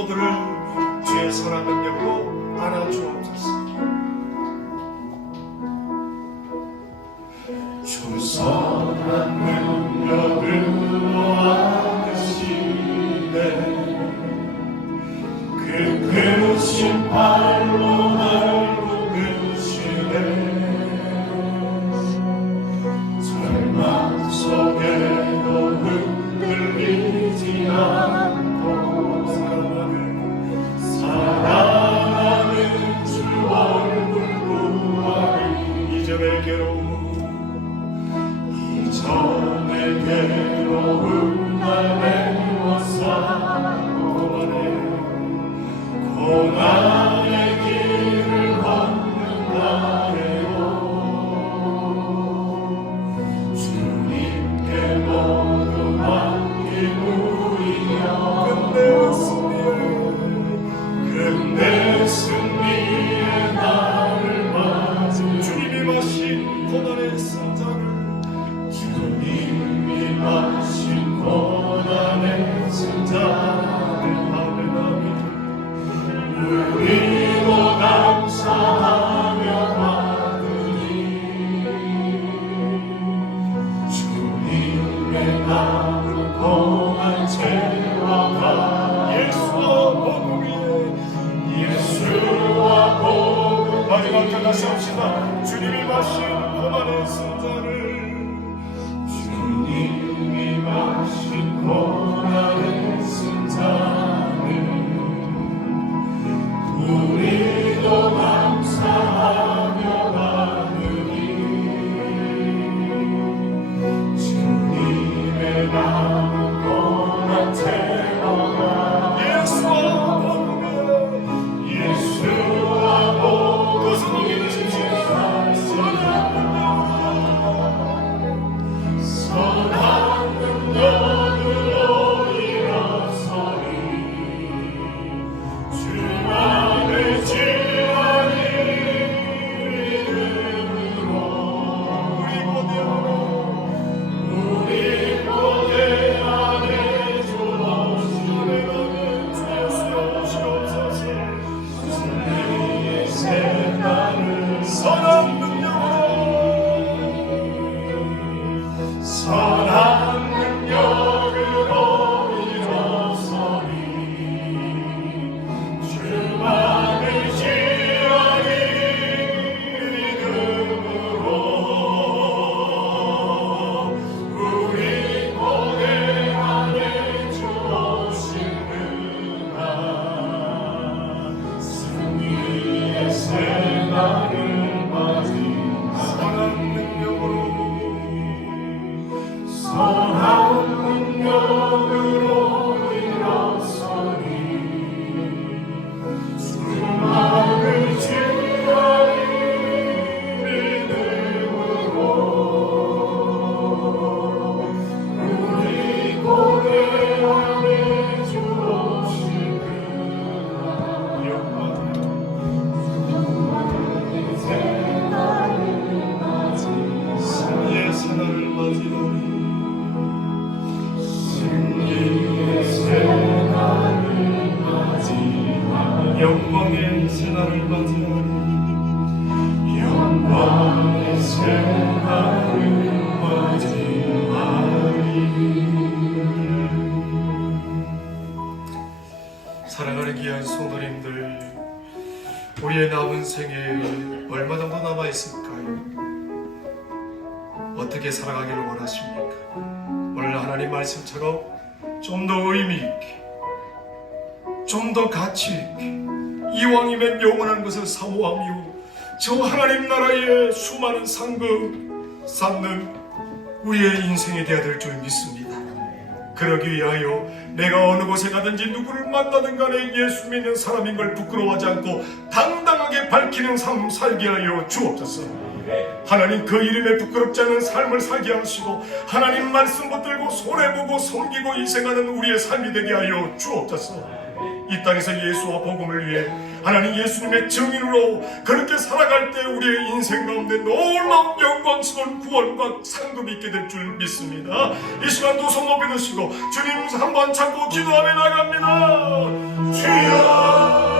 성도들을 주의 선한 능력으로 안아주옵소서. 주 선한 능 마지막 때 다시 합시다. 주님이 마신 고난의 승자를 주님이 마신 고난 성도님들 우리의 남은 생에 얼마 정도 남아 있을까요? 어떻게 살아가기를 원하십니까? 오늘 하나님 말씀처럼 좀 더 의미 있게, 좀 더 가치 있게, 이왕이면 영원한 것을 사모하며 저 하나님 나라의 수많은 상급 쌓는 우리의 인생이 되어야 될 줄 믿습니다. 그러기 위하여 내가 어느 곳에 가든지 누구를 만나든 간에 예수 믿는 사람인 걸 부끄러워하지 않고 당당하게 밝히는 삶 살게 하여 주옵소서. 하나님 그 이름에 부끄럽지 않은 삶을 살게 하시고 하나님 말씀 붙들고 손해보고 섬기고 희생하는 우리의 삶이 되게 하여 주옵소서 이 땅에서 예수와 복음을 위해 하나님 예수님의 증인으로 그렇게 살아갈 때 우리의 인생 가운데 놀라운 영광스러운 구원과 상급이 있게 될 줄 믿습니다. 이 시간도 손 높이 드시고 주님 한번 찾고 기도하며 나갑니다. 주여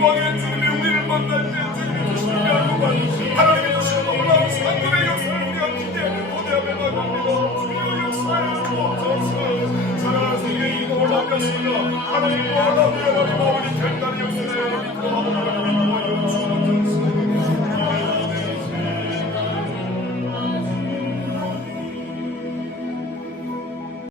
Hallelujah.